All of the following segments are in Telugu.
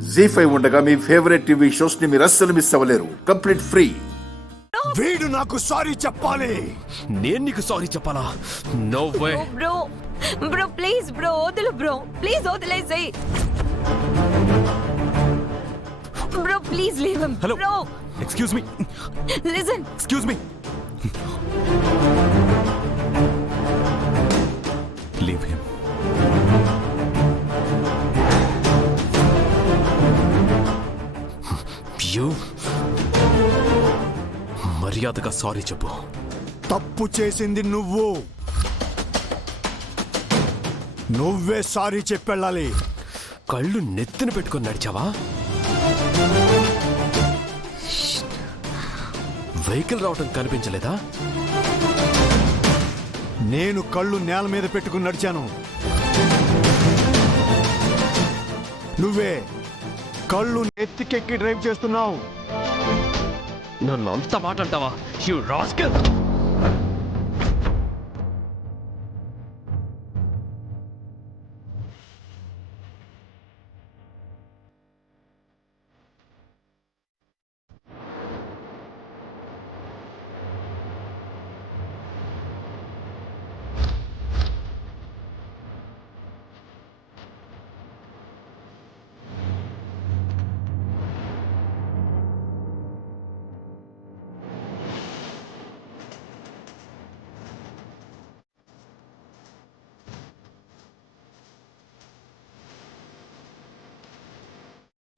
జీ5 ఉండగా మీ ఫేవరెట్ టీవీ షోస్ ని మీరు అస్సలు మిస్ అవ్వలేరు. Complete free. వీడు నాకు సారీ చెప్పాలి. నేను నీకు సారీ చెప్పాలా? No way. Bro bro please bro వదిలు బ్రో, ప్లీజ్ వదిలేసేయ్ bro, please leave him. Hello, bro excuse me, listen. Excuse me. Leave him. You మర్యాదగా సారీ చెప్పు. తప్పు చేసింది నువ్వే సారీ చెప్పెళ్ళాలి. కళ్ళు నెత్తిన పెట్టుకొని నడిచావా? వెహికల్ రావటం కనిపించలేదా? నేను కళ్ళు నేల మీద పెట్టుకుని నడిచాను. నువ్వే కళ్ళు ఎత్తికెక్కి డ్రైవ్ చేస్తున్నావు. నన్ను అంత మాట అంటావా? You rascal.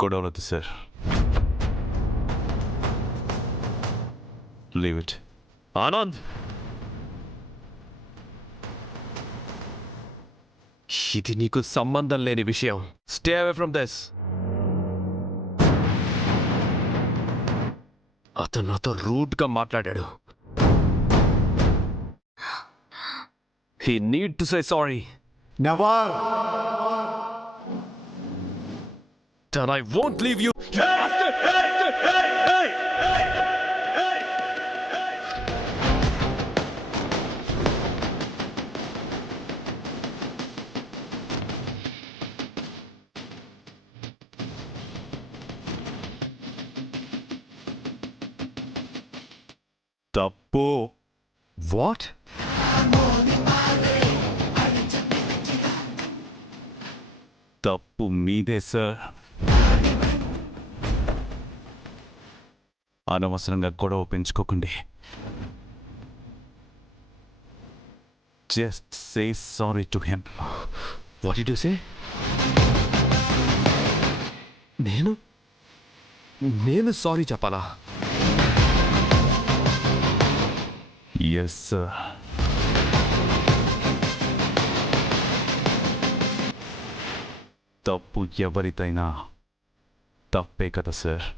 గొడవలు వద్దు సార్. Leave it. ఆనంద్, ఇది నీకు సంబంధం లేని విషయం. Stay away from this. అతను నాతో రూడ్ గా మాట్లాడాడు. He need to say sorry. Never. And I won't leave you. తప్పు. What? తప్పు మీదే సార్. అనవసరంగా గొడవ పెంచుకోకండి. Just say sorry to him. What did you say? నేను సారీ చెప్పాలా? Yes sir. తప్పు ఎవరిదైనా తప్పే కదా sir.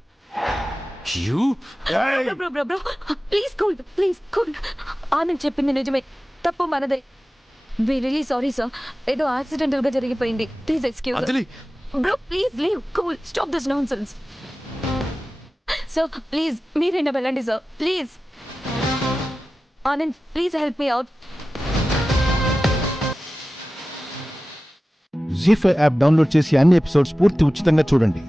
You? Bro bro bro please cool. Anand చెప్పింది నిజమే, తప్పు మనదే. వి రియలీ సారీ సార్, ఏదో యాక్సిడెంటల్ గా జరిగిపోయింది. Please excuse Anjali, bro, please leave cool, stop this nonsense. Sir please మీరైనా వెళ్ళండి sir, please. Anand please help me out. ZEE5 app download చేసి అన్ని ఎపిసోడ్స్ పూర్తి ఉచితంగా చూడండి.